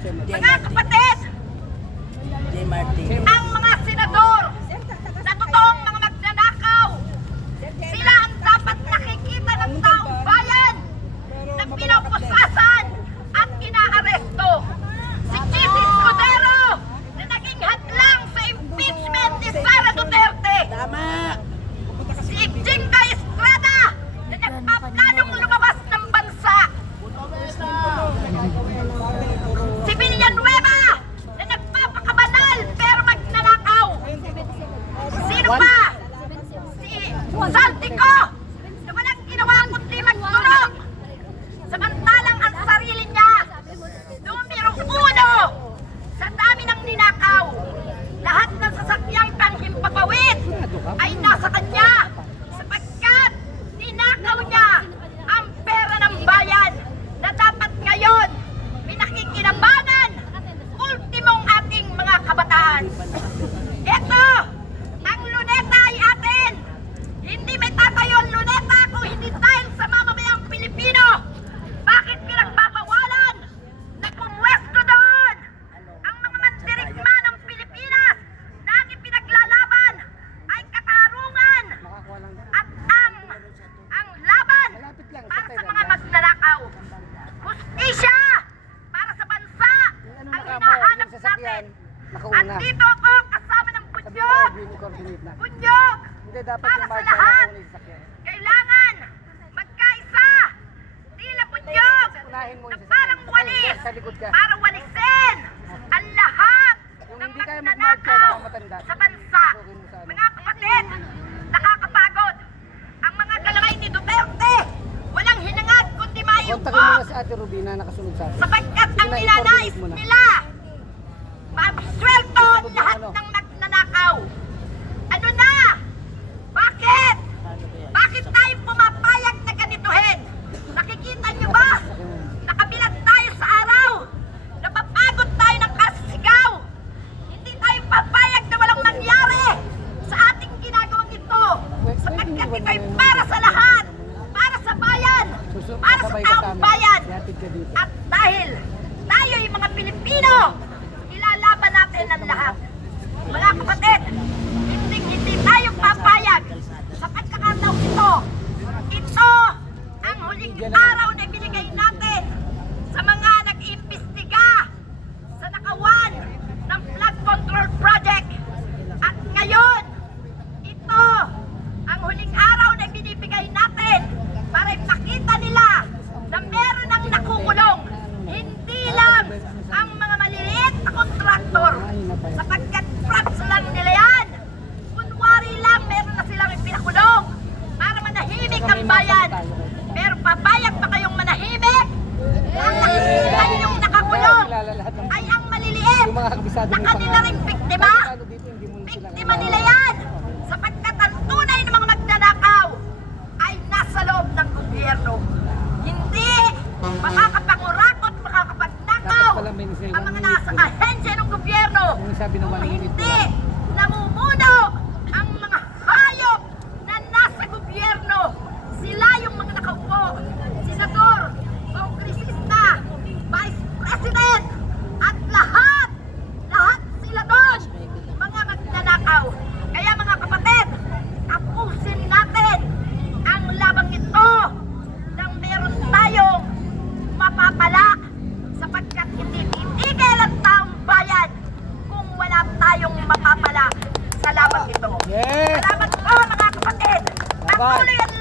Mga kapatid, ang mga senador na totoong mga magnanakaw, sila ang dapat nakikita ng taong bayan na pinoposasan at inaaresto. Si Chief Escudero na naging hadlang sa impeachment ni Sara Duterte. Si Jinga Estrada na nagpaplanong lumabas ng bansa. Si Villanueva na nagpapakabanal pero magnanakaw. Sino pa? Si Saltico na walang ginawa kundi magturok. Samantalang ang sarili niya, numero 1 sa dami ng ninakaw. Lahat ng sasakyang panghimpapawid ay nasa kanya sapagkat ninakaw niya ang pera ng bayan na dapat ngayon pinakikinabangan ultimong ating mga kabataan. Ito, ang luneta ay atin. Hindi may tatayo ang luneta kung hindi dahil sa mamamayang Pilipino. Bakit pinagbabawalan na pumwesto doon ang mga mandirigma ng Pilipinas na ang ipinaglalaban ay katarungan at ang laban para sa mga magnanakaw. Hustisya para sa bansa ang hinahanap natin. Andito ako kasama ng bunyog. Bunyog para sa lahat. Kailangan magkaisa. Tila bunyog na parang walis para walisin ang lahat ng magnanakaw sa bansa. Mga kapatid, nakakapagod ang mga galamay ni Duterte. Walang hinangad kundi Kontakin mo na mayumbok si Ate Rubina nakasunod sa atin. sapagkat ang nilanais nila maabswelto lahat ng magnanakaw. Ano na? Bakit? Bakit tayo pumapayag na ganituhin? Nakikita niyo ba? Nakabilang tayo sa araw. Napapagod tayo ng kasisigaw. Hindi tayo papayag na walang mangyari sa ating ginagawang ito. Sapagkat ito'y para sa lahat. Para sa bayan. Para sa taong bayan. At dahil tayo'y mga Pilipino, ilalaban natin ang lahat. Mga kapatid, hindi tayo papayag sa pagkakataong ito. Ito ang huling araw na ibinigay natin sa mga nag-iimbestiga sa nakawan ng flood control project. At ngayon, ito ang huling araw na binibigay natin para ipakita nila na meron ng nakukulong. Hindi lang ang mga maliliit na kontraktor sapagkat props lang nila yan. Kunwari lang meron na silang ipinakulong para manahimik ang bayan. Pero papayag pa kayong manahimik? Ang nakikita ninyong nakakulong ay ang maliliit na kanila rin biktima. Biktima nila yan sapagkat ang tunay ng mga magnanakaw ay nasa loob ng gobyerno. Hindi makakapangurakot, makakapagnakaw ang mga nasa ahensya ng gobyerno. Kung hindi namumuno ang mga hayop na nasa gobyerno. Sila yung mga nakaupo, senador, kongresista, vice president, at lahat sila doon, mga magnanakaw. Kaya mga kapatid, tapusin natin ang labang ito nang meron tayong mapapala sapagkat hindi titigil ang taong bayan kung wala tayong mapapala sa labang ito. Yes! Salamat po mga kapatid. Patuloy ang